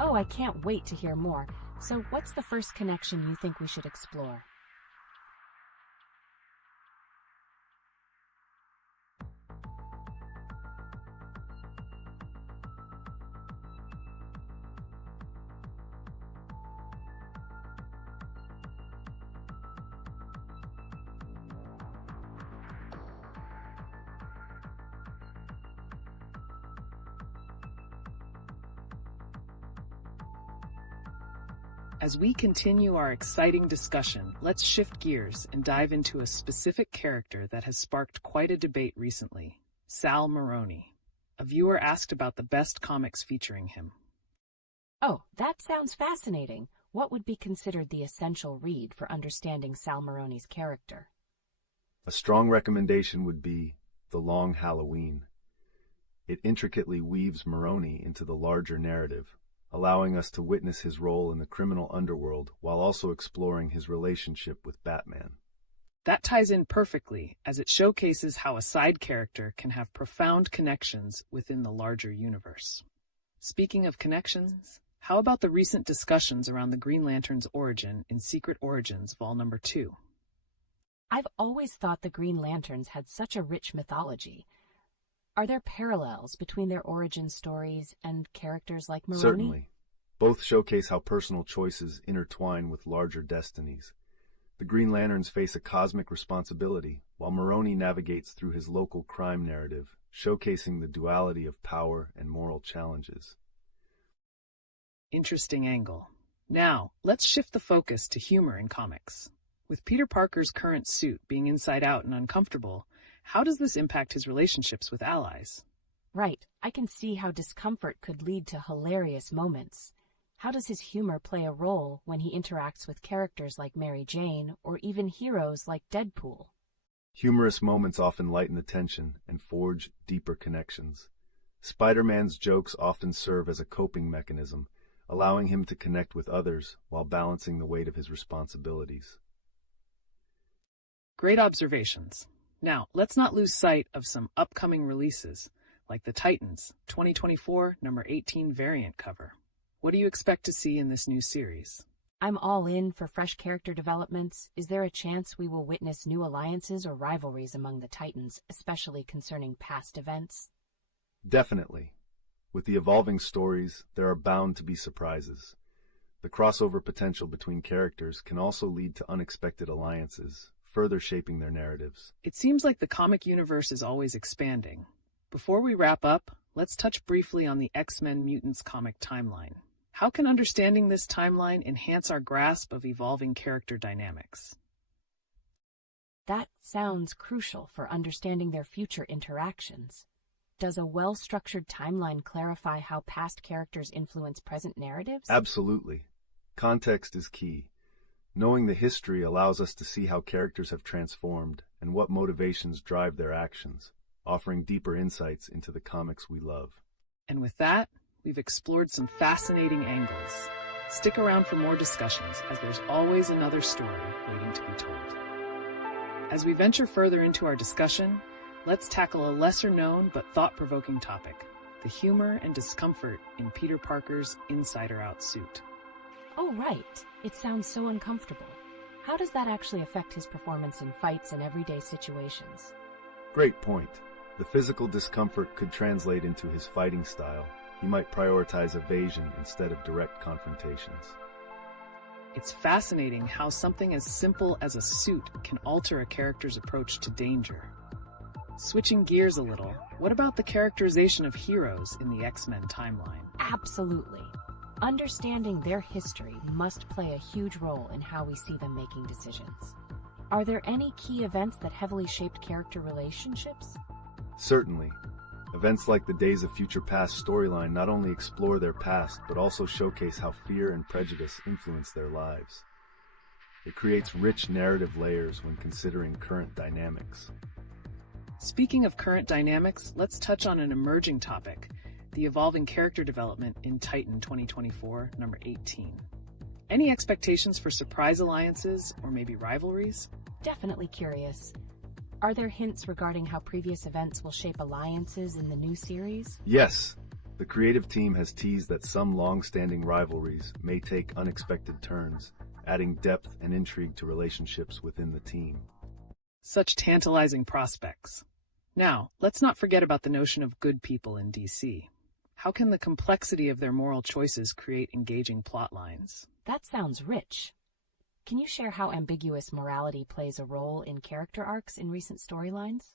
Oh, I can't wait to hear more. So what's the first connection you think we should explore? As we continue our exciting discussion, let's shift gears and dive into a specific character that has sparked quite a debate recently, Sal Maroni. A viewer asked about the best comics featuring him. Oh, that sounds fascinating. What would be considered the essential read for understanding Sal Maroni's character? A strong recommendation would be The Long Halloween. It intricately weaves Maroni into the larger narrative, allowing us to witness his role in the criminal underworld while also exploring his relationship with Batman. That ties in perfectly, as it showcases how a side character can have profound connections within the larger universe. Speaking of connections, how about the recent discussions around the Green Lantern's origin in Secret Origins Vol. Number 2? I've always thought the Green Lanterns had such a rich mythology. Are there parallels between their origin stories and characters like Maroni? Certainly. Both showcase how personal choices intertwine with larger destinies. The Green Lanterns face a cosmic responsibility, while Maroni navigates through his local crime narrative, showcasing the duality of power and moral challenges. Interesting angle. Now, let's shift the focus to humor in comics. With Peter Parker's current suit being inside out and uncomfortable, how does this impact his relationships with allies? Right. I can see how discomfort could lead to hilarious moments. How does his humor play a role when he interacts with characters like Mary Jane or even heroes like Deadpool? Humorous moments often lighten the tension and forge deeper connections. Spider-Man's jokes often serve as a coping mechanism, allowing him to connect with others while balancing the weight of his responsibilities. Great observations. Now, let's not lose sight of some upcoming releases, like the Titans 2024 number 18 variant cover. What do you expect to see in this new series? I'm all in for fresh character developments. Is there a chance we will witness new alliances or rivalries among the Titans, especially concerning past events? Definitely. With the evolving stories, there are bound to be surprises. The crossover potential between characters can also lead to unexpected alliances, further shaping their narratives. It seems like the comic universe is always expanding. Before we wrap up, let's touch briefly on the X-Men Mutants comic timeline. How can understanding this timeline enhance our grasp of evolving character dynamics? That sounds crucial for understanding their future interactions. Does a well-structured timeline clarify how past characters influence present narratives? Absolutely. Context is key. Knowing the history allows us to see how characters have transformed and what motivations drive their actions, offering deeper insights into the comics we love. And with that, we've explored some fascinating angles. Stick around for more discussions, as there's always another story waiting to be told. As we venture further into our discussion, let's tackle a lesser-known but thought-provoking topic, the humor and discomfort in Peter Parker's inside-out suit. Oh, right. It sounds so uncomfortable. How does that actually affect his performance in fights and everyday situations? Great point. The physical discomfort could translate into his fighting style. He might prioritize evasion instead of direct confrontations. It's fascinating how something as simple as a suit can alter a character's approach to danger. Switching gears a little, what about the characterization of heroes in the X-Men timeline? Absolutely. Understanding their history must play a huge role in how we see them making decisions. Are there any key events that heavily shaped character relationships? Certainly. Events like the Days of Future Past storyline not only explore their past, but also showcase how fear and prejudice influence their lives. It creates rich narrative layers when considering current dynamics. Speaking of current dynamics, let's touch on an emerging topic, the evolving character development in Titan 2024, number 18. Any expectations for surprise alliances or maybe rivalries? Definitely curious. Are there hints regarding how previous events will shape alliances in the new series? Yes. The creative team has teased that some long-standing rivalries may take unexpected turns, adding depth and intrigue to relationships within the team. Such tantalizing prospects. Now, let's not forget about the notion of good people in DC. How can the complexity of their moral choices create engaging plot lines? That sounds rich. Can you share how ambiguous morality plays a role in character arcs in recent storylines?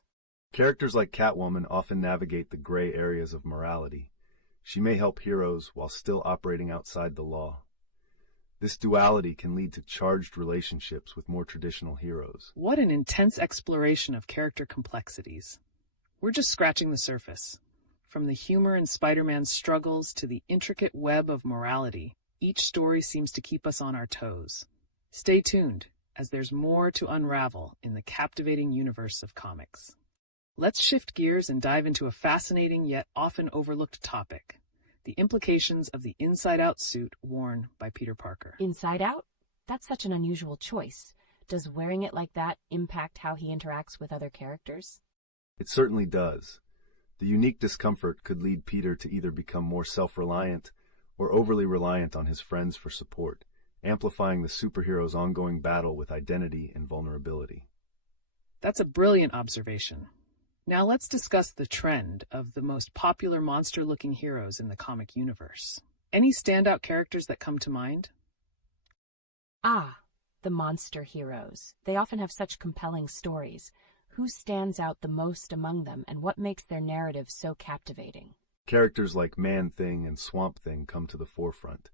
Characters like Catwoman often navigate the gray areas of morality. She may help heroes while still operating outside the law. This duality can lead to charged relationships with more traditional heroes. What an intense exploration of character complexities. We're just scratching the surface. From the humor in Spider-Man's struggles to the intricate web of morality, each story seems to keep us on our toes. Stay tuned, as there's more to unravel in the captivating universe of comics. Let's shift gears and dive into a fascinating yet often overlooked topic: the implications of the inside-out suit worn by Peter Parker. Inside out? That's such an unusual choice. Does wearing it like that impact how he interacts with other characters? It certainly does. The unique discomfort could lead Peter to either become more self-reliant or overly reliant on his friends for support, amplifying the superhero's ongoing battle with identity and vulnerability. That's a brilliant observation. Now let's discuss the trend of the most popular monster-looking heroes in the comic universe. Any standout characters that come to mind? The monster heroes. They often have such compelling stories. Who stands out the most among them, and what makes their narrative so captivating? Characters like Man-Thing and Swamp-Thing come to the forefront.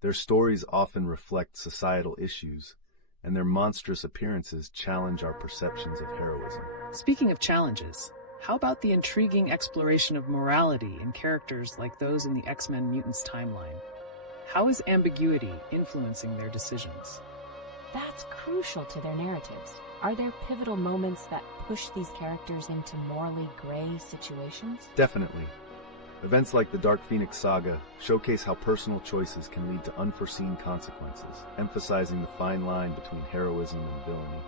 Their stories often reflect societal issues, and their monstrous appearances challenge our perceptions of heroism. Speaking of challenges, how about the intriguing exploration of morality in characters like those in the X-Men Mutants timeline? How is ambiguity influencing their decisions? That's crucial to their narratives. Are there pivotal moments that push these characters into morally gray situations? Definitely. Events like the Dark Phoenix saga showcase how personal choices can lead to unforeseen consequences, emphasizing the fine line between heroism and villainy.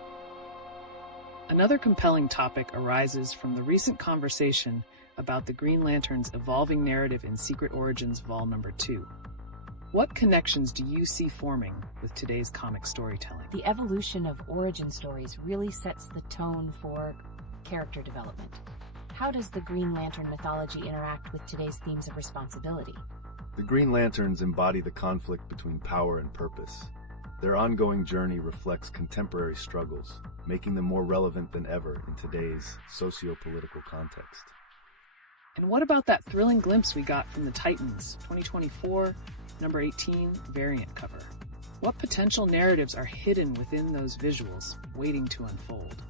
Another compelling topic arises from the recent conversation about the Green Lantern's evolving narrative in Secret Origins Vol. Number 2. What connections do you see forming with today's comic storytelling? The evolution of origin stories really sets the tone for character development. How does the Green Lantern mythology interact with today's themes of responsibility? The Green Lanterns embody the conflict between power and purpose. Their ongoing journey reflects contemporary struggles, making them more relevant than ever in today's socio-political context. And what about that thrilling glimpse we got from the Titans 2024 number 18 variant cover? What potential narratives are hidden within those visuals, waiting to unfold?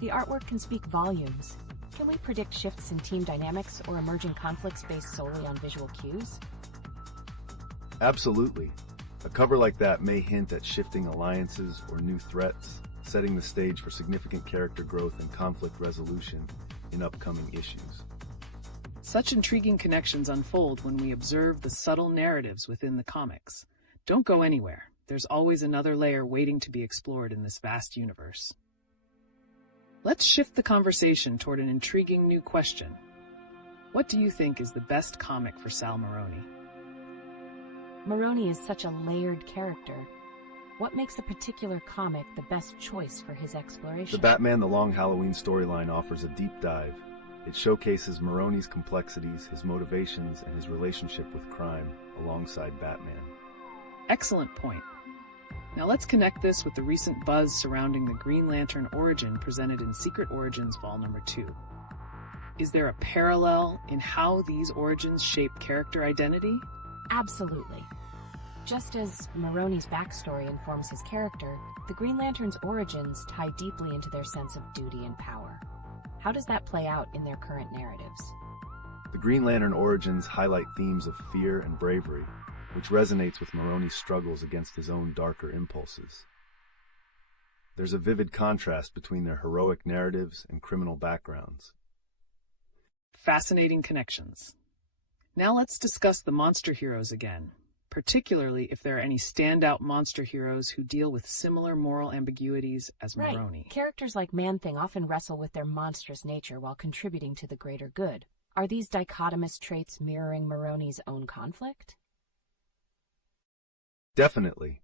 The artwork can speak volumes. Can we predict shifts in team dynamics or emerging conflicts based solely on visual cues? Absolutely. A cover like that may hint at shifting alliances or new threats, setting the stage for significant character growth and conflict resolution in upcoming issues. Such intriguing connections unfold when we observe the subtle narratives within the comics. Don't go anywhere. There's always another layer waiting to be explored in this vast universe. Let's shift the conversation toward an intriguing new question. What do you think is the best comic for Sal Maroni? Maroni is such a layered character. What makes a particular comic the best choice for his exploration? The Batman The Long Halloween storyline offers a deep dive. It showcases Maroni's complexities, his motivations, and his relationship with crime alongside Batman. Excellent point. Now let's connect this with the recent buzz surrounding the Green Lantern origin presented in Secret Origins Vol. Number 2. Is there a parallel in how these origins shape character identity? Absolutely. Just as Maroni's backstory informs his character, the Green Lantern's origins tie deeply into their sense of duty and power. How does that play out in their current narratives? The Green Lantern origins highlight themes of fear and bravery, which resonates with Maroni's struggles against his own darker impulses. There's a vivid contrast between their heroic narratives and criminal backgrounds. Fascinating connections. Now let's discuss the monster heroes again, particularly if there are any standout monster heroes who deal with similar moral ambiguities as Maroni. Characters like Man-Thing often wrestle with their monstrous nature while contributing to the greater good. Are these dichotomous traits mirroring Maroni's own conflict? Definitely.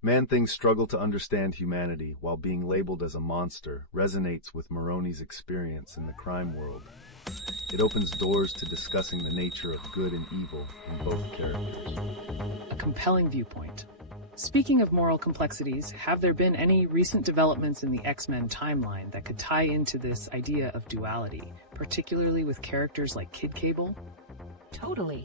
Man-Thing's struggle to understand humanity while being labeled as a monster resonates with Maroni's experience in the crime world. It opens doors to discussing the nature of good and evil in both characters. A compelling viewpoint. Speaking of moral complexities, have there been any recent developments in the X-Men timeline that could tie into this idea of duality, particularly with characters like Kid Cable? Totally.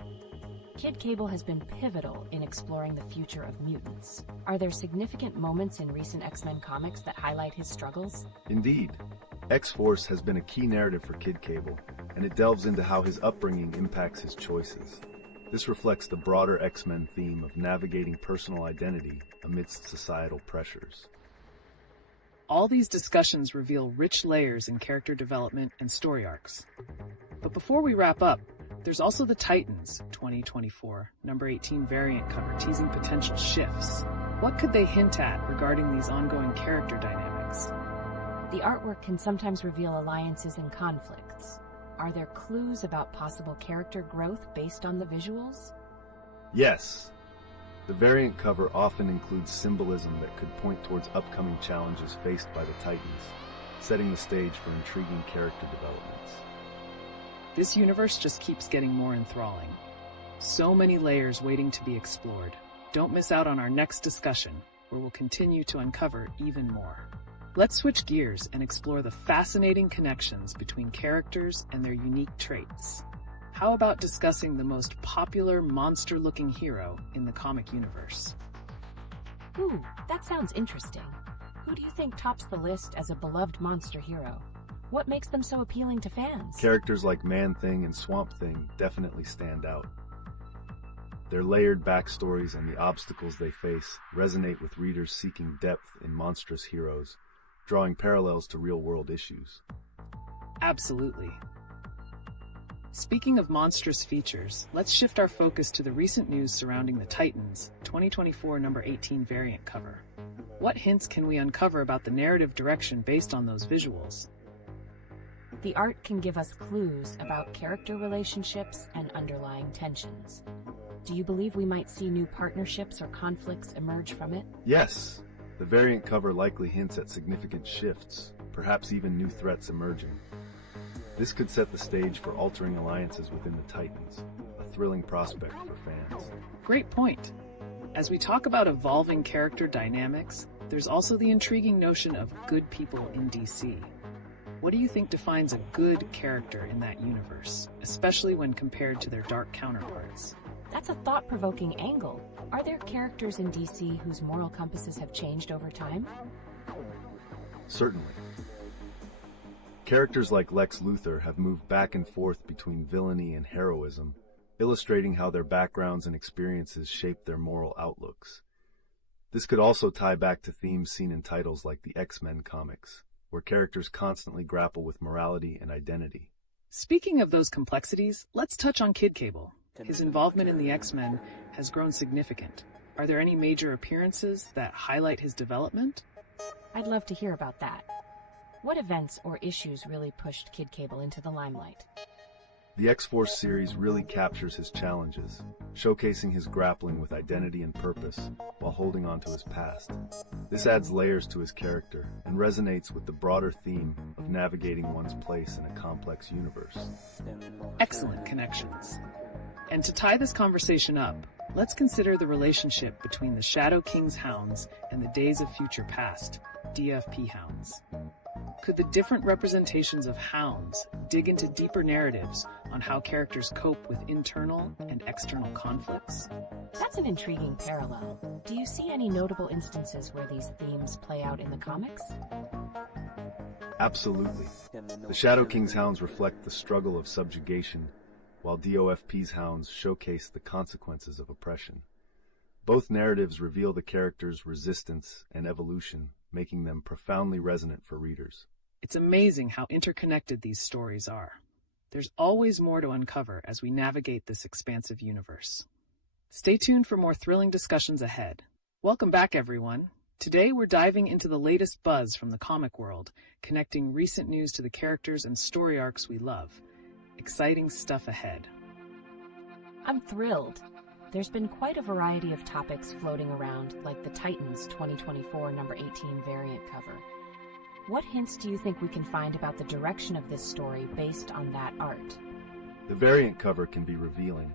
Kid Cable has been pivotal in exploring the future of mutants. Are there significant moments in recent X-Men comics that highlight his struggles? Indeed. X-Force has been a key narrative for Kid Cable, and it delves into how his upbringing impacts his choices. This reflects the broader X-Men theme of navigating personal identity amidst societal pressures. All these discussions reveal rich layers in character development and story arcs. But before we wrap up, there's also the Titans 2024 number 18 variant cover teasing potential shifts. What could they hint at regarding these ongoing character dynamics? The artwork can sometimes reveal alliances and conflicts. Are there clues about possible character growth based on the visuals? Yes. The variant cover often includes symbolism that could point towards upcoming challenges faced by the Titans, setting the stage for intriguing character developments. This universe just keeps getting more enthralling. So many layers waiting to be explored. Don't miss out on our next discussion, where we'll continue to uncover even more. Let's switch gears and explore the fascinating connections between characters and their unique traits. How about discussing the most popular monster-looking hero in the comic universe? Ooh, that sounds interesting. Who do you think tops the list as a beloved monster hero? What makes them so appealing to fans? Characters like Man-Thing and Swamp Thing definitely stand out. Their layered backstories and the obstacles they face resonate with readers seeking depth in monstrous heroes, drawing parallels to real-world issues. Absolutely. Speaking of monstrous features, let's shift our focus to the recent news surrounding the Titans 2024 number 18 variant cover. What hints can we uncover about the narrative direction based on those visuals? The art can give us clues about character relationships and underlying tensions. Do you believe we might see new partnerships or conflicts emerge from it? Yes, the variant cover likely hints at significant shifts, perhaps even new threats emerging. This could set the stage for altering alliances within the Titans, a thrilling prospect for fans. Great point. As we talk about evolving character dynamics, there's also the intriguing notion of good people in DC. What do you think defines a good character in that universe, especially when compared to their dark counterparts? That's a thought-provoking angle. Are there characters in DC whose moral compasses have changed over time? Certainly. Characters like Lex Luthor have moved back and forth between villainy and heroism, illustrating how their backgrounds and experiences shape their moral outlooks. This could also tie back to themes seen in titles like the X-Men comics, where characters constantly grapple with morality and identity. Speaking of those complexities, let's touch on Kid Cable. His involvement in the X-Men has grown significant. Are there any major appearances that highlight his development? I'd love to hear about that. What events or issues really pushed Kid Cable into the limelight? The X-Force series really captures his challenges, showcasing his grappling with identity and purpose while holding on to his past. This adds layers to his character and resonates with the broader theme of navigating one's place in a complex universe. Excellent connections. And to tie this conversation up, let's consider the relationship between the Shadow King's hounds and the Days of Future Past, DFP hounds. Could the different representations of hounds dig into deeper narratives on how characters cope with internal and external conflicts? That's an intriguing parallel. Do you see any notable instances where these themes play out in the comics? Absolutely. The Shadow King's hounds reflect the struggle of subjugation, while DOFP's hounds showcase the consequences of oppression. Both narratives reveal the characters' resistance and evolution, making them profoundly resonant for readers. It's amazing how interconnected these stories are. There's always more to uncover as we navigate this expansive universe. Stay tuned for more thrilling discussions ahead. Welcome back, everyone. Today we're diving into the latest buzz from the comic world, connecting recent news to the characters and story arcs we love. Exciting stuff ahead. I'm thrilled. There's been quite a variety of topics floating around, like the Titans 2024 number 18 variant cover. What hints do you think we can find about the direction of this story based on that art? The variant cover can be revealing.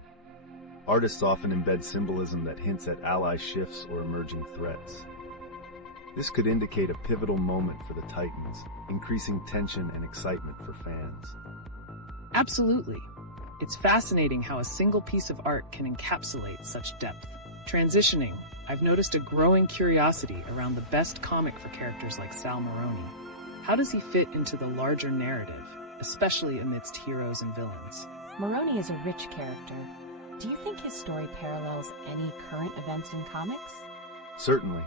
Artists often embed symbolism that hints at ally shifts or emerging threats. This could indicate a pivotal moment for the Titans, increasing tension and excitement for fans. Absolutely. It's fascinating how a single piece of art can encapsulate such depth. Transitioning, I've noticed a growing curiosity around the best comic for characters like Sal Maroni. How does he fit into the larger narrative, especially amidst heroes and villains? Maroni is a rich character. Do you think his story parallels any current events in comics? Certainly.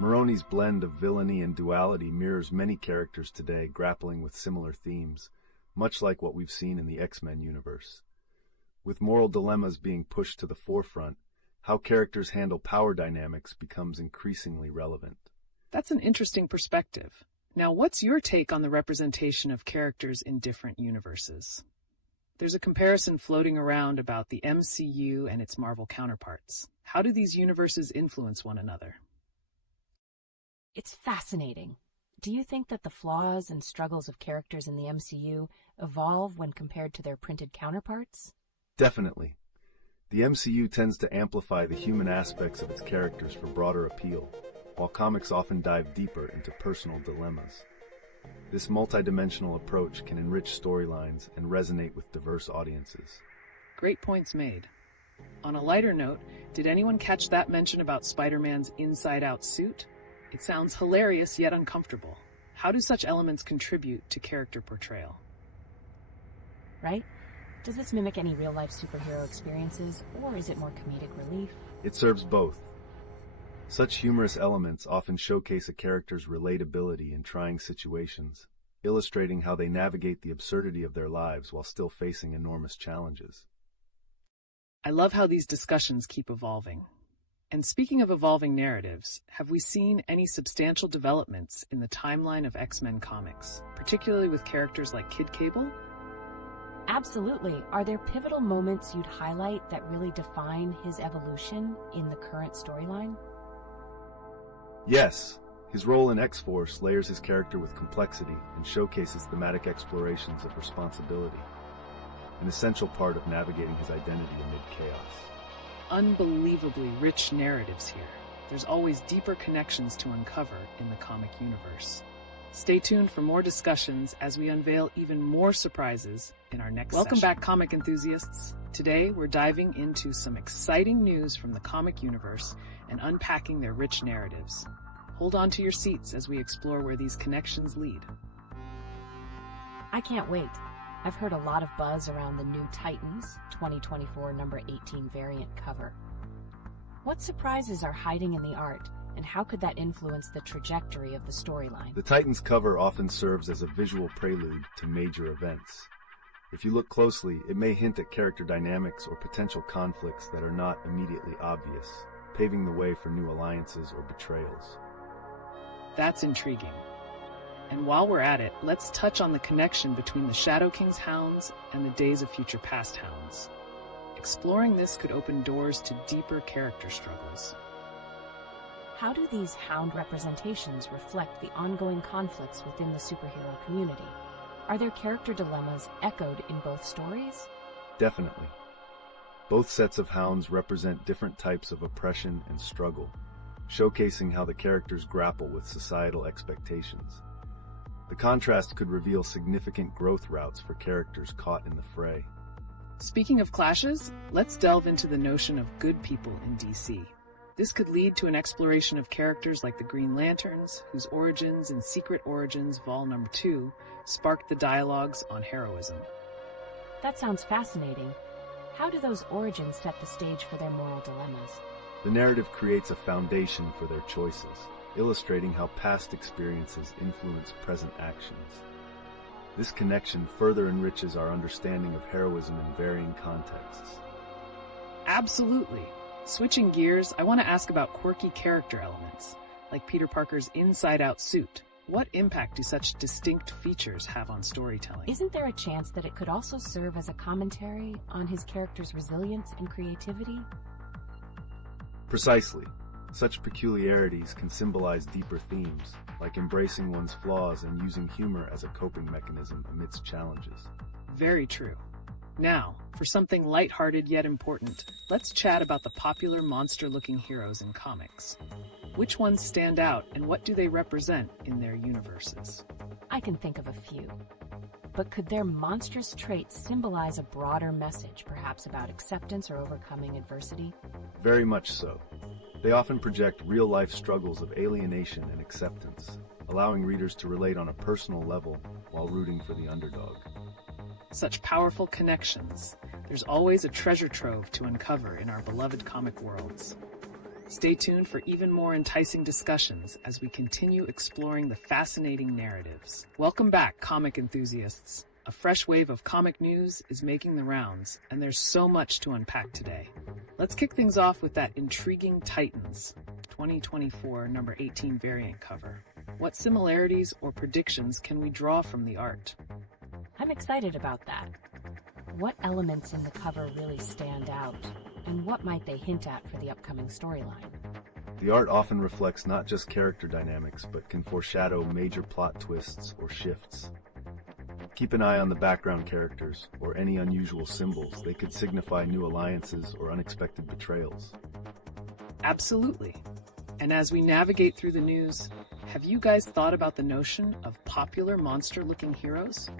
Maroni's blend of villainy and duality mirrors many characters today grappling with similar themes, much like what we've seen in the X-Men universe. With moral dilemmas being pushed to the forefront, how characters handle power dynamics becomes increasingly relevant. That's an interesting perspective. Now, what's your take on the representation of characters in different universes? There's a comparison floating around about the MCU and its Marvel counterparts. How do these universes influence one another? It's fascinating. Do you think that the flaws and struggles of characters in the MCU evolve when compared to their printed counterparts? Definitely. The MCU tends to amplify the human aspects of its characters for broader appeal, while comics often dive deeper into personal dilemmas. This multidimensional approach can enrich storylines and resonate with diverse audiences. Great points made. On a lighter note, did anyone catch that mention about Spider-Man's inside-out suit? It sounds hilarious yet uncomfortable. How do such elements contribute to character portrayal? Right? Does this mimic any real-life superhero experiences, or is it more comedic relief? It serves both. Such humorous elements often showcase a character's relatability in trying situations, illustrating how they navigate the absurdity of their lives while still facing enormous challenges. I love how these discussions keep evolving. And speaking of evolving narratives, have we seen any substantial developments in the timeline of X-Men comics, particularly with characters like Kid Cable? Absolutely. Are there pivotal moments you'd highlight that really define his evolution in the current storyline? Yes, his role in X-Force layers his character with complexity and showcases thematic explorations of responsibility, an essential part of navigating his identity amid chaos. Unbelievably rich narratives here. There's always deeper connections to uncover in the comic universe. Stay tuned for more discussions as we unveil even more surprises in our next Welcome back, comic enthusiasts. Today, we're diving into some exciting news from the comic universe and unpacking their rich narratives. Hold on to your seats as we explore where these connections lead. I can't wait. I've heard a lot of buzz around the new Titans 2024 number 18 variant cover. What surprises are hiding in the art, and how could that influence the trajectory of the storyline? The Titans cover often serves as a visual prelude to major events. If you look closely, it may hint at character dynamics or potential conflicts that are not immediately obvious, paving the way for new alliances or betrayals. That's intriguing. And while we're at it, let's touch on the connection between the Shadow King's hounds and the Days of Future Past hounds. Exploring this could open doors to deeper character struggles. How do these hound representations reflect the ongoing conflicts within the superhero community? Are there character dilemmas echoed in both stories? Definitely. Both sets of hounds represent different types of oppression and struggle, showcasing how the characters grapple with societal expectations. The contrast could reveal significant growth routes for characters caught in the fray. Speaking of clashes, let's delve into the notion of good people in DC. This could lead to an exploration of characters like the Green Lanterns, whose origins in Secret Origins Vol. No. 2 sparked the dialogues on heroism. That sounds fascinating. How do those origins set the stage for their moral dilemmas? The narrative creates a foundation for their choices, illustrating how past experiences influence present actions. This connection further enriches our understanding of heroism in varying contexts. Absolutely. Switching gears, I want to ask about quirky character elements, like Peter Parker's inside-out suit. What impact do such distinct features have on storytelling? Isn't there a chance that it could also serve as a commentary on his character's resilience and creativity? Precisely. Such peculiarities can symbolize deeper themes, like embracing one's flaws and using humor as a coping mechanism amidst challenges. Very true. Now, for something lighthearted yet important, let's chat about the popular monster-looking heroes in comics. Which ones stand out, and what do they represent in their universes? I can think of a few. But could their monstrous traits symbolize a broader message, perhaps about acceptance or overcoming adversity? Very much so. They often project real-life struggles of alienation and acceptance, allowing readers to relate on a personal level while rooting for the underdog. Such powerful connections. There's always a treasure trove to uncover in our beloved comic worlds. Stay tuned for even more enticing discussions as we continue exploring the fascinating narratives. Welcome back, comic enthusiasts. A fresh wave of comic news is making the rounds, and there's so much to unpack today. Let's kick things off with that intriguing Titans 2024 number 18 variant cover. What similarities or predictions can we draw from the art? I'm excited about that. What elements in the cover really stand out, and what might they hint at for the upcoming storyline? The art often reflects not just character dynamics, but can foreshadow major plot twists or shifts. Keep an eye on the background characters, or any unusual symbols. They could signify new alliances or unexpected betrayals. Absolutely. And as we navigate through the news, have you guys thought about the notion of popular monster-looking heroes?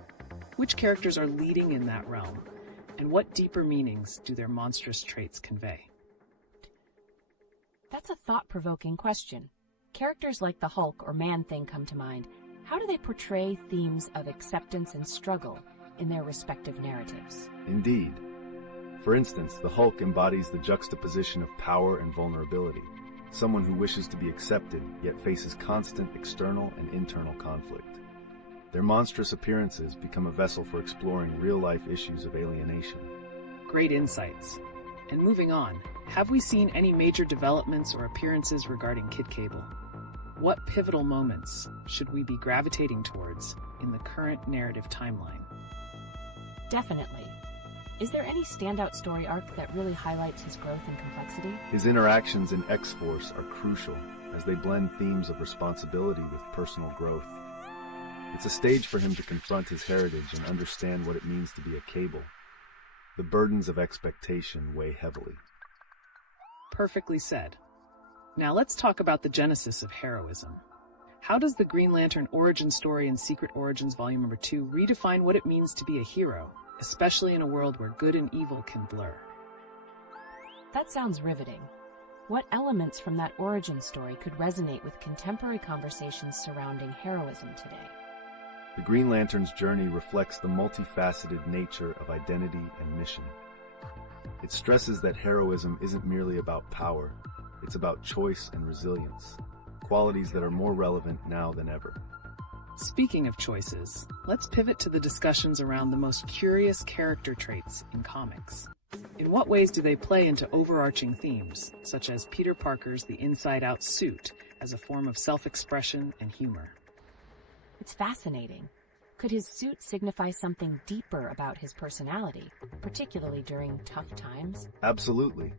Which characters are leading in that realm? And what deeper meanings do their monstrous traits convey? That's a thought-provoking question. Characters like the Hulk or Man-Thing come to mind. How do they portray themes of acceptance and struggle in their respective narratives? Indeed. For instance, the Hulk embodies the juxtaposition of power and vulnerability, someone who wishes to be accepted, yet faces constant external and internal conflict. Their monstrous appearances become a vessel for exploring real-life issues of alienation. Great insights. And moving on, have we seen any major developments or appearances regarding Kid Cable? What pivotal moments should we be gravitating towards in the current narrative timeline? Definitely. Is there any standout story arc that really highlights his growth and complexity? His interactions in X-Force are crucial as they blend themes of responsibility with personal growth. It's a stage for him to confront his heritage and understand what it means to be a Cable. The burdens of expectation weigh heavily. Perfectly said. Now let's talk about the genesis of heroism. How does the Green Lantern origin story in Secret Origins Volume Number 2 redefine what it means to be a hero, especially in a world where good and evil can blur? That sounds riveting. What elements from that origin story could resonate with contemporary conversations surrounding heroism today? The Green Lantern's journey reflects the multifaceted nature of identity and mission. It stresses that heroism isn't merely about power, it's about choice and resilience, qualities that are more relevant now than ever. Speaking of choices, let's pivot to the discussions around the most curious character traits in comics. In what ways do they play into overarching themes, such as Peter Parker's The Inside Out suit as a form of self-expression and humor? It's fascinating. Could his suit signify something deeper about his personality, particularly during tough times? Absolutely.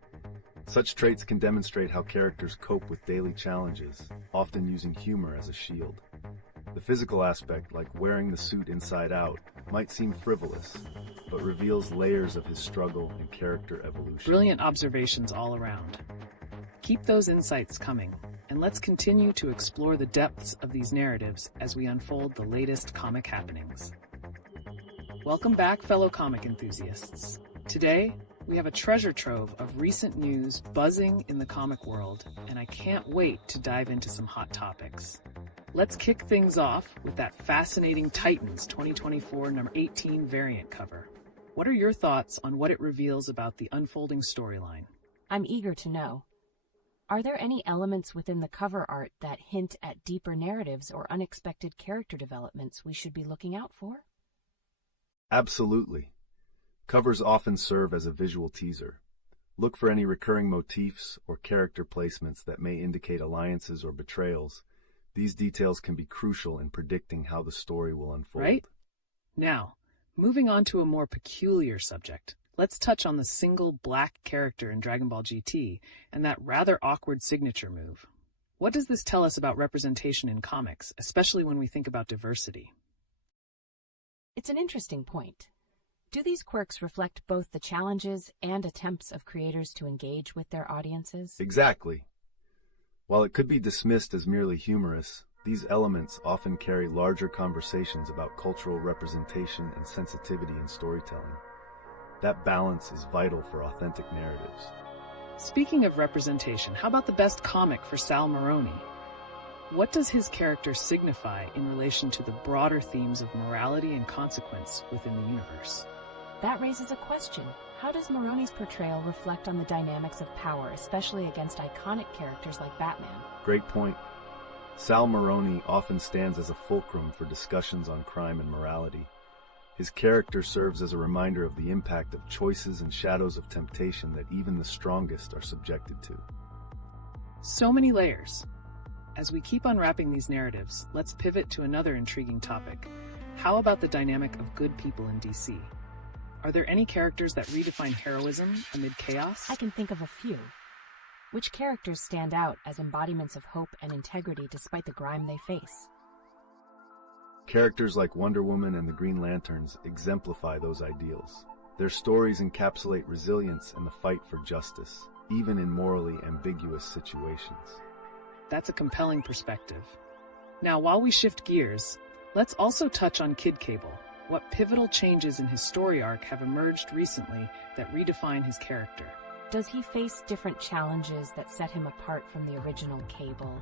Such traits can demonstrate how characters cope with daily challenges, often using humor as a shield. The physical aspect, like wearing the suit inside out, might seem frivolous, but reveals layers of his struggle and character evolution. Brilliant observations all around. Keep those insights coming, and let's continue to explore the depths of these narratives as we unfold the latest comic happenings. Welcome back, fellow comic enthusiasts. Today, we have a treasure trove of recent news buzzing in the comic world, and I can't wait to dive into some hot topics. Let's kick things off with that fascinating Titans 2024 number 18 variant cover. What are your thoughts on what it reveals about the unfolding storyline? I'm eager to know. Are there any elements within the cover art that hint at deeper narratives or unexpected character developments we should be looking out for? Absolutely. Covers often serve as a visual teaser. Look for any recurring motifs or character placements that may indicate alliances or betrayals. These details can be crucial in predicting how the story will unfold. Right? Now, moving on to a more peculiar subject, let's touch on the single black character in Dragon Ball GT and that rather awkward signature move. What does this tell us about representation in comics, especially when we think about diversity? It's an interesting point. Do these quirks reflect both the challenges and attempts of creators to engage with their audiences? Exactly. While it could be dismissed as merely humorous, these elements often carry larger conversations about cultural representation and sensitivity in storytelling. That balance is vital for authentic narratives. Speaking of representation, how about the best comic for Sal Maroni? What does his character signify in relation to the broader themes of morality and consequence within the universe? That raises a question. How does Maroni's portrayal reflect on the dynamics of power, especially against iconic characters like Batman? Great point. Sal Maroni often stands as a fulcrum for discussions on crime and morality. His character serves as a reminder of the impact of choices and shadows of temptation that even the strongest are subjected to. So many layers. As we keep unwrapping these narratives, let's pivot to another intriguing topic. How about the dynamic of good people in DC? Are there any characters that redefine heroism amid chaos? I can think of a few. Which characters stand out as embodiments of hope and integrity despite the grime they face? Characters like Wonder Woman and the Green Lanterns exemplify those ideals. Their stories encapsulate resilience and the fight for justice, even in morally ambiguous situations. That's a compelling perspective. Now, while we shift gears, let's also touch on Kid Cable. What pivotal changes in his story arc have emerged recently that redefine his character? Does he face different challenges that set him apart from the original Cable?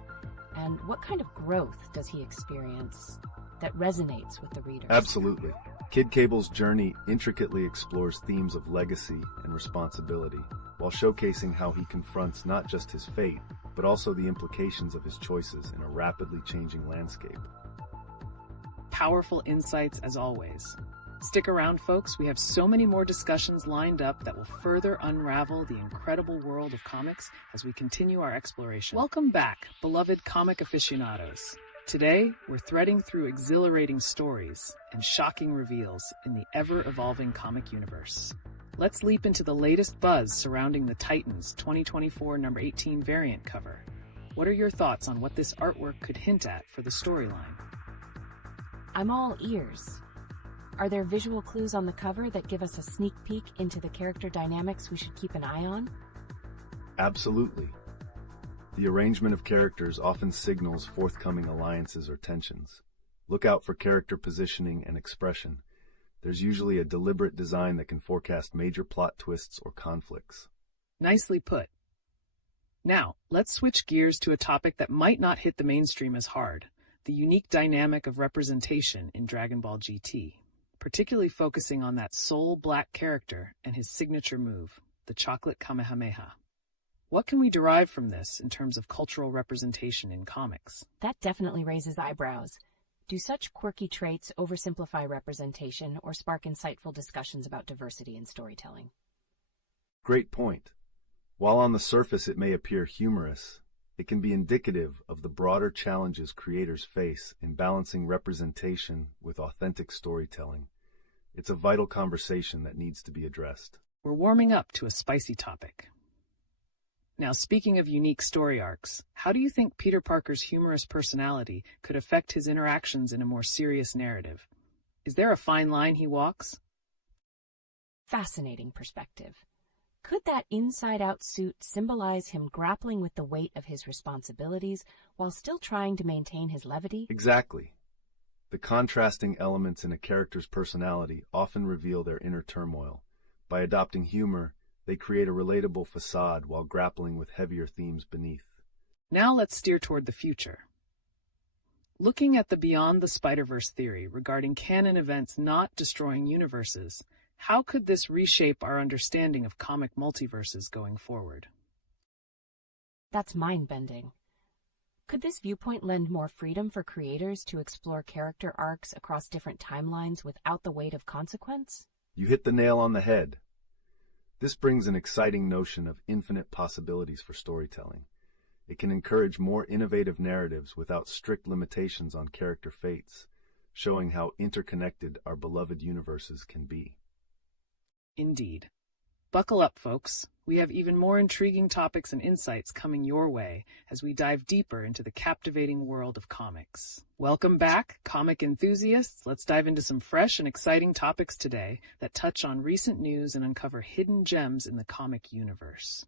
And what kind of growth does he experience that resonates with the readers? Absolutely. Kid Cable's journey intricately explores themes of legacy and responsibility, while showcasing how he confronts not just his fate, but also the implications of his choices in a rapidly changing landscape. Powerful insights as always. Stick around, folks. We have so many more discussions lined up that will further unravel the incredible world of comics as we continue our exploration. Welcome back, beloved comic aficionados. Today, we're threading through exhilarating stories and shocking reveals in the ever-evolving comic universe. Let's leap into the latest buzz surrounding the Titans 2024 number 18 variant cover. What are your thoughts on what this artwork could hint at for the storyline? I'm all ears. Are there visual clues on the cover that give us a sneak peek into the character dynamics we should keep an eye on? Absolutely. The arrangement of characters often signals forthcoming alliances or tensions. Look out for character positioning and expression. There's usually a deliberate design that can forecast major plot twists or conflicts. Nicely put. Now, let's switch gears to a topic that might not hit the mainstream as hard: the unique dynamic of representation in Dragon Ball GT, particularly focusing on that sole black character and his signature move, the chocolate Kamehameha. What can we derive from this in terms of cultural representation in comics? That definitely raises eyebrows. Do such quirky traits oversimplify representation or spark insightful discussions about diversity in storytelling? Great point. While on the surface it may appear humorous, it can be indicative of the broader challenges creators face in balancing representation with authentic storytelling. It's a vital conversation that needs to be addressed. We're warming up to a spicy topic. Now, speaking of unique story arcs, how do you think Peter Parker's humorous personality could affect his interactions in a more serious narrative? Is there a fine line he walks? Fascinating perspective. Could that inside-out suit symbolize him grappling with the weight of his responsibilities while still trying to maintain his levity? Exactly. The contrasting elements in a character's personality often reveal their inner turmoil. By adopting humor, they create a relatable facade while grappling with heavier themes beneath. Now let's steer toward the future. Looking at the Beyond the Spider-Verse theory regarding canon events not destroying universes, how could this reshape our understanding of comic multiverses going forward? That's mind-bending. Could this viewpoint lend more freedom for creators to explore character arcs across different timelines without the weight of consequence? You hit the nail on the head. This brings an exciting notion of infinite possibilities for storytelling. It can encourage more innovative narratives without strict limitations on character fates, showing how interconnected our beloved universes can be. Indeed. Buckle up, folks. We have even more intriguing topics and insights coming your way as we dive deeper into the captivating world of comics. Welcome back, comic enthusiasts. Let's dive into some fresh and exciting topics today that touch on recent news and uncover hidden gems in the comic universe.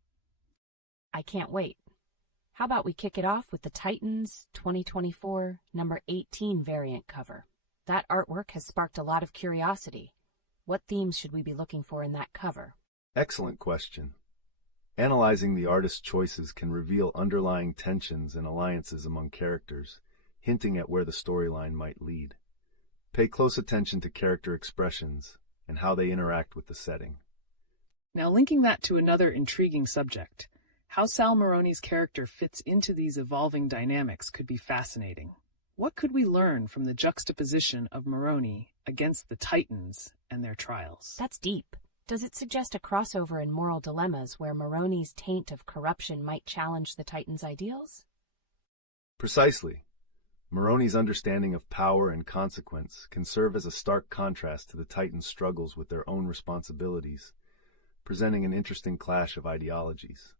I can't wait. How about we kick it off with the Titans 2024 number 18 variant cover? That artwork has sparked a lot of curiosity. What themes should we be looking for in that cover? Excellent question. Analyzing the artist's choices can reveal underlying tensions and alliances among characters, hinting at where the storyline might lead. Pay close attention to character expressions and how they interact with the setting. Now, linking that to another intriguing subject, how Sal Maroni's character fits into these evolving dynamics could be fascinating. What could we learn from the juxtaposition of Maroni against the Titans and their trials? That's deep. Does it suggest a crossover in moral dilemmas where Maroni's taint of corruption might challenge the Titans' ideals? Precisely. Maroni's understanding of power and consequence can serve as a stark contrast to the Titans' struggles with their own responsibilities, presenting an interesting clash of ideologies.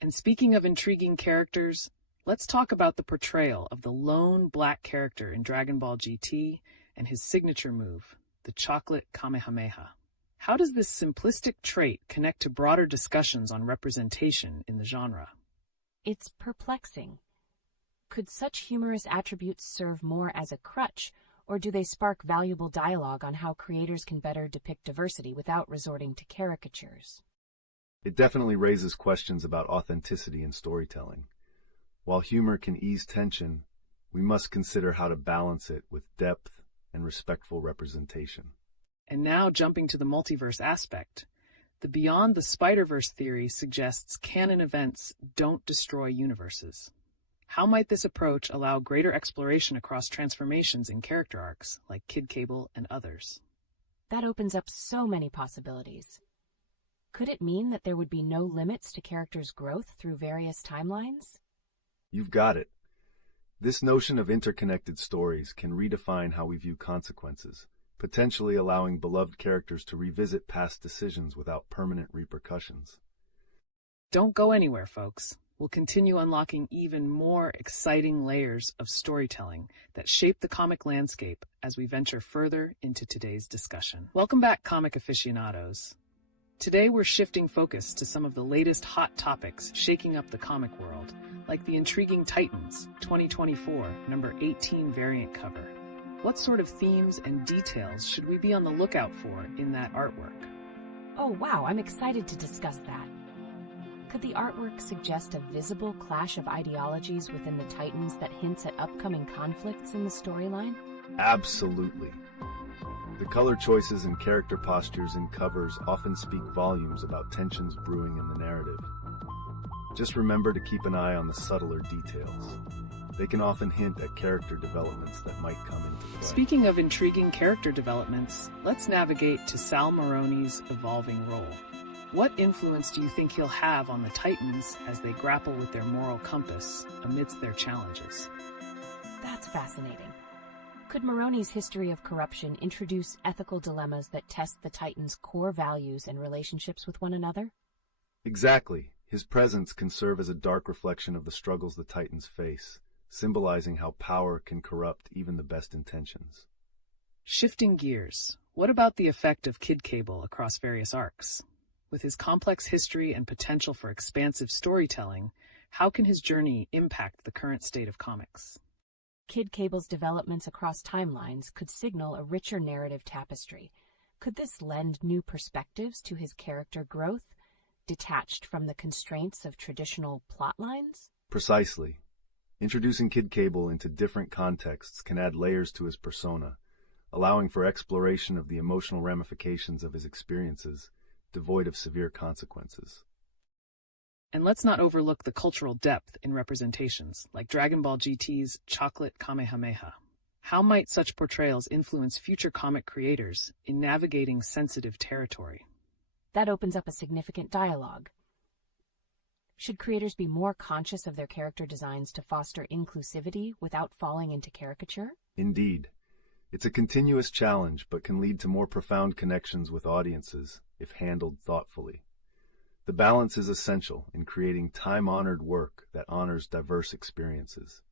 And speaking of intriguing characters, let's talk about the portrayal of the lone black character in Dragon Ball GT and his signature move, the chocolate Kamehameha. How does this simplistic trait connect to broader discussions on representation in the genre? It's perplexing. Could such humorous attributes serve more as a crutch, or do they spark valuable dialogue on how creators can better depict diversity without resorting to caricatures? It definitely raises questions about authenticity in storytelling. While humor can ease tension, we must consider how to balance it with depth and respectful representation. And now jumping to the multiverse aspect, the Beyond the Spider-Verse theory suggests canon events don't destroy universes. How might this approach allow greater exploration across transformations in character arcs, like Kid Cable and others? That opens up so many possibilities. Could it mean that there would be no limits to characters' growth through various timelines? You've got it. This notion of interconnected stories can redefine how we view consequences, potentially allowing beloved characters to revisit past decisions without permanent repercussions. Don't go anywhere, folks. We'll continue unlocking even more exciting layers of storytelling that shape the comic landscape as we venture further into today's discussion. Welcome back, comic aficionados. Today we're shifting focus to some of the latest hot topics shaking up the comic world, like the intriguing Titans 2024 number 18 variant cover. What sort of themes and details should we be on the lookout for in that artwork? Oh wow, I'm excited to discuss that. Could the artwork suggest a visible clash of ideologies within the Titans that hints at upcoming conflicts in the storyline? Absolutely. The color choices and character postures in covers often speak volumes about tensions brewing in the narrative. Just remember to keep an eye on the subtler details. They can often hint at character developments that might come into play. Speaking of intriguing character developments, let's navigate to Sal Maroni's evolving role. What influence do you think he'll have on the Titans as they grapple with their moral compass amidst their challenges? That's fascinating. Could Maroni's history of corruption introduce ethical dilemmas that test the Titans' core values and relationships with one another? Exactly. His presence can serve as a dark reflection of the struggles the Titans face, symbolizing how power can corrupt even the best intentions. Shifting gears, what about the effect of Kid Cable across various arcs? With his complex history and potential for expansive storytelling, how can his journey impact the current state of comics? Kid Cable's developments across timelines could signal a richer narrative tapestry. Could this lend new perspectives to his character growth, detached from the constraints of traditional plot lines? Precisely. Introducing Kid Cable into different contexts can add layers to his persona, allowing for exploration of the emotional ramifications of his experiences, devoid of severe consequences. And let's not overlook the cultural depth in representations, like Dragon Ball GT's chocolate Kamehameha. How might such portrayals influence future comic creators in navigating sensitive territory? That opens up a significant dialogue. Should creators be more conscious of their character designs to foster inclusivity without falling into caricature? Indeed. It's a continuous challenge, but can lead to more profound connections with audiences if handled thoughtfully. The balance is essential in creating time-honored work that honors diverse experiences.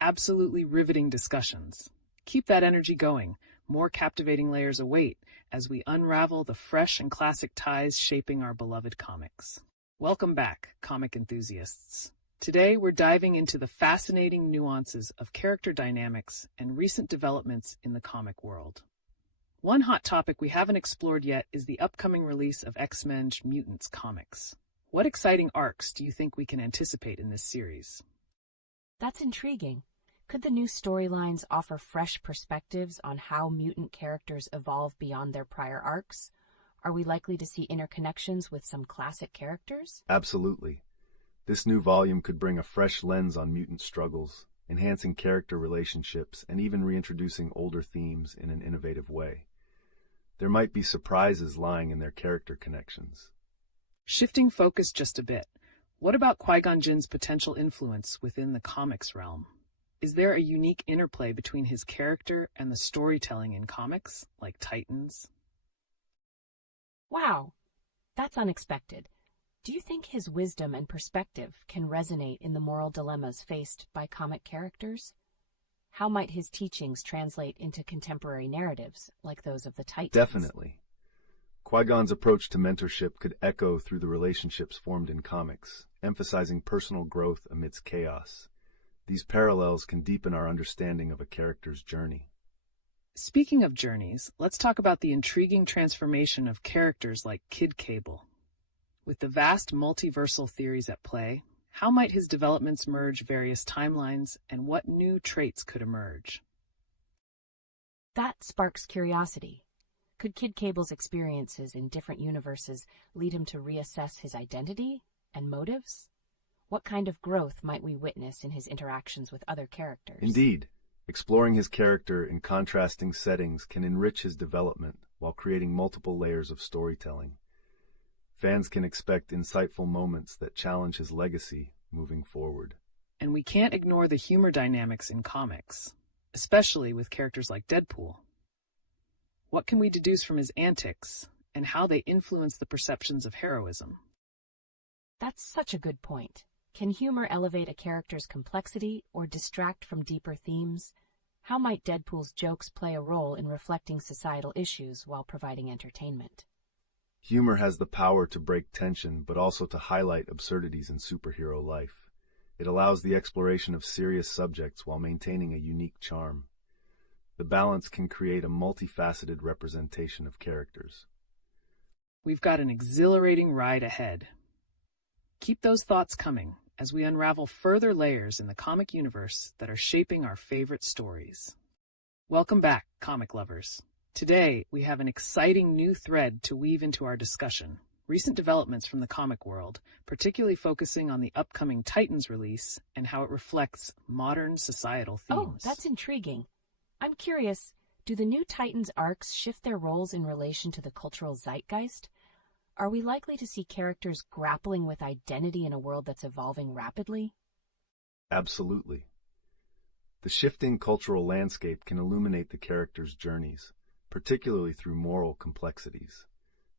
Absolutely riveting discussions. Keep that energy going. More captivating layers await as we unravel the fresh and classic ties shaping our beloved comics. Welcome back, comic enthusiasts. Today, we're diving into the fascinating nuances of character dynamics and recent developments in the comic world. One hot topic we haven't explored yet is the upcoming release of X-Men Mutants comics. What exciting arcs do you think we can anticipate in this series? That's intriguing. Could the new storylines offer fresh perspectives on how mutant characters evolve beyond their prior arcs? Are we likely to see interconnections with some classic characters? Absolutely. This new volume could bring a fresh lens on mutant struggles, enhancing character relationships and even reintroducing older themes in an innovative way. There might be surprises lying in their character connections. Shifting focus just a bit, what about Qui-Gon Jinn's potential influence within the comics realm? Is there a unique interplay between his character and the storytelling in comics, like Titans? Wow, that's unexpected. Do you think his wisdom and perspective can resonate in the moral dilemmas faced by comic characters? How might his teachings translate into contemporary narratives, like those of the Titans? Definitely. Qui-Gon's approach to mentorship could echo through the relationships formed in comics, emphasizing personal growth amidst chaos. These parallels can deepen our understanding of a character's journey. Speaking of journeys, let's talk about the intriguing transformation of characters like Kid Cable. With the vast multiversal theories at play, how might his developments merge various timelines, and what new traits could emerge? That sparks curiosity. Could Kid Cable's experiences in different universes lead him to reassess his identity and motives? What kind of growth might we witness in his interactions with other characters? Indeed, exploring his character in contrasting settings can enrich his development while creating multiple layers of storytelling. Fans can expect insightful moments that challenge his legacy moving forward. And we can't ignore the humor dynamics in comics, especially with characters like Deadpool. What can we deduce from his antics and how they influence the perceptions of heroism? That's such a good point. Can humor elevate a character's complexity or distract from deeper themes? How might Deadpool's jokes play a role in reflecting societal issues while providing entertainment? Humor has the power to break tension, but also to highlight absurdities in superhero life. It allows the exploration of serious subjects while maintaining a unique charm. The balance can create a multifaceted representation of characters. We've got an exhilarating ride ahead. Keep those thoughts coming as we unravel further layers in the comic universe that are shaping our favorite stories. Welcome back, comic lovers. Today, we have an exciting new thread to weave into our discussion. Recent developments from the comic world, particularly focusing on the upcoming Titans release and how it reflects modern societal themes. Oh, that's intriguing. I'm curious, do the new Titans arcs shift their roles in relation to the cultural zeitgeist? Are we likely to see characters grappling with identity in a world that's evolving rapidly? Absolutely. The shifting cultural landscape can illuminate the characters' journeys, particularly through moral complexities.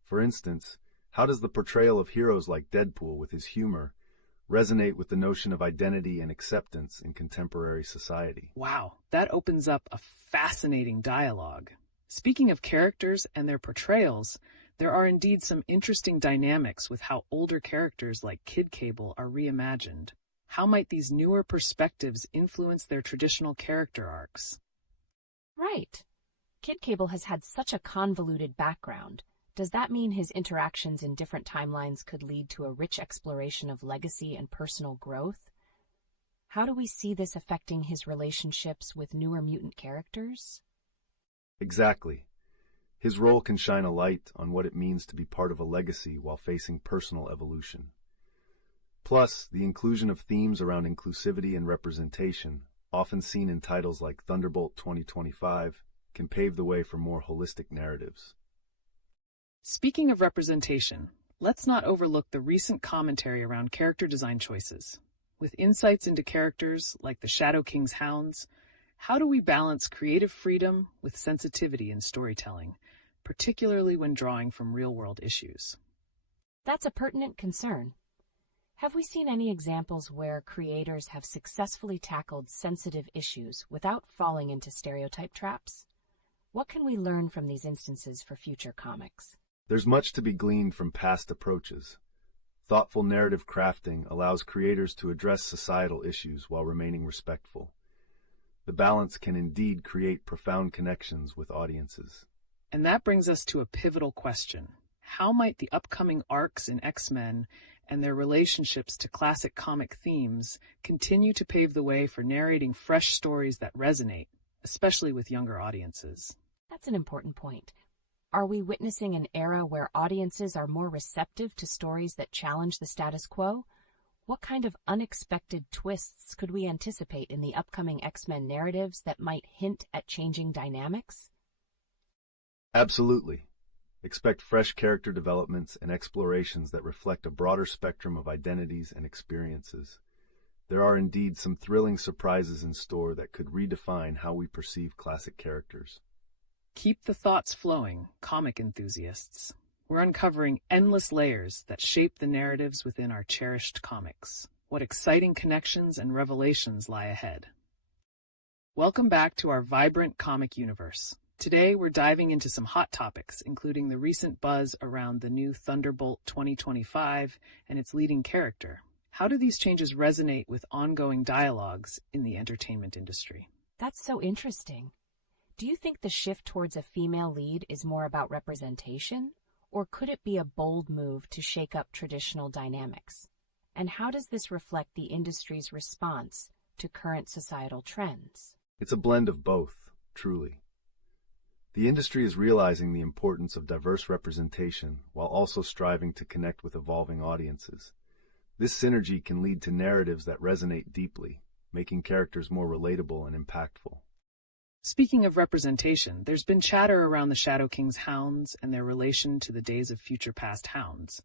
For instance, how does the portrayal of heroes like Deadpool with his humor resonate with the notion of identity and acceptance in contemporary society? Wow, that opens up a fascinating dialogue. Speaking of characters and their portrayals, there are indeed some interesting dynamics with how older characters like Kid Cable are reimagined. How might these newer perspectives influence their traditional character arcs? Right. Kid Cable has had such a convoluted background. Does that mean his interactions in different timelines could lead to a rich exploration of legacy and personal growth? How do we see this affecting his relationships with newer mutant characters? Exactly. His role can shine a light on what it means to be part of a legacy while facing personal evolution. Plus, the inclusion of themes around inclusivity and representation, often seen in titles like Thunderbolt 2025, can pave the way for more holistic narratives. Speaking of representation, let's not overlook the recent commentary around character design choices. With insights into characters like the Shadow King's hounds, how do we balance creative freedom with sensitivity in storytelling, particularly when drawing from real-world issues? That's a pertinent concern. Have we seen any examples where creators have successfully tackled sensitive issues without falling into stereotype traps? What can we learn from these instances for future comics? There's much to be gleaned from past approaches. Thoughtful narrative crafting allows creators to address societal issues while remaining respectful. The balance can indeed create profound connections with audiences. And that brings us to a pivotal question. How might the upcoming arcs in X-Men and their relationships to classic comic themes continue to pave the way for narrating fresh stories that resonate, especially with younger audiences? That's an important point. Are we witnessing an era where audiences are more receptive to stories that challenge the status quo? What kind of unexpected twists could we anticipate in the upcoming X-Men narratives that might hint at changing dynamics? Absolutely. Expect fresh character developments and explorations that reflect a broader spectrum of identities and experiences. There are indeed some thrilling surprises in store that could redefine how we perceive classic characters. Keep the thoughts flowing, comic enthusiasts. We're uncovering endless layers that shape the narratives within our cherished comics. What exciting connections and revelations lie ahead. Welcome back to our vibrant comic universe. Today, we're diving into some hot topics, including the recent buzz around the new Thunderbolt 2025 and its leading character. How do these changes resonate with ongoing dialogues in the entertainment industry? That's so interesting. Do you think the shift towards a female lead is more about representation, or could it be a bold move to shake up traditional dynamics? And how does this reflect the industry's response to current societal trends? It's a blend of both, truly. The industry is realizing the importance of diverse representation while also striving to connect with evolving audiences. This synergy can lead to narratives that resonate deeply, making characters more relatable and impactful. Speaking of representation, there's been chatter around the Shadow King's hounds and their relation to the Days of Future Past hounds.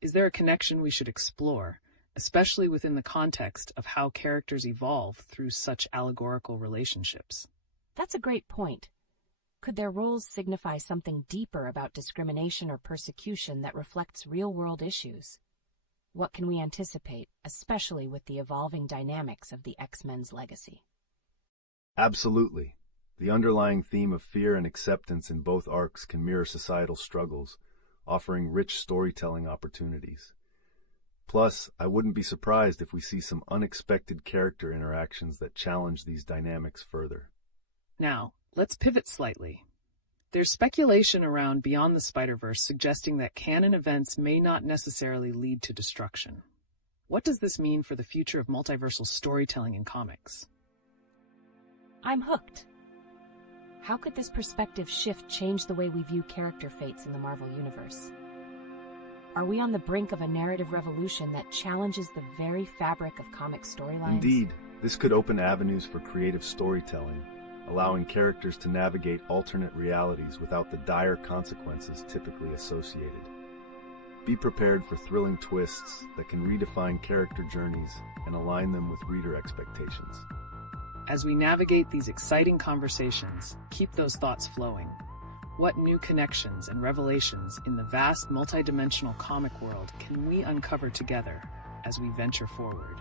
Is there a connection we should explore, especially within the context of how characters evolve through such allegorical relationships? That's a great point. Could their roles signify something deeper about discrimination or persecution that reflects real-world issues? What can we anticipate, especially with the evolving dynamics of the X-Men's legacy? Absolutely. The underlying theme of fear and acceptance in both arcs can mirror societal struggles, offering rich storytelling opportunities. Plus, I wouldn't be surprised if we see some unexpected character interactions that challenge these dynamics further. Now, let's pivot slightly. There's speculation around Beyond the Spider-Verse suggesting that canon events may not necessarily lead to destruction. What does this mean for the future of multiversal storytelling in comics? I'm hooked. How could this perspective shift change the way we view character fates in the Marvel Universe? Are we on the brink of a narrative revolution that challenges the very fabric of comic storylines? Indeed, this could open avenues for creative storytelling, allowing characters to navigate alternate realities without the dire consequences typically associated. Be prepared for thrilling twists that can redefine character journeys and align them with reader expectations. As we navigate these exciting conversations, keep those thoughts flowing. What new connections and revelations in the vast multidimensional comic world can we uncover together as we venture forward?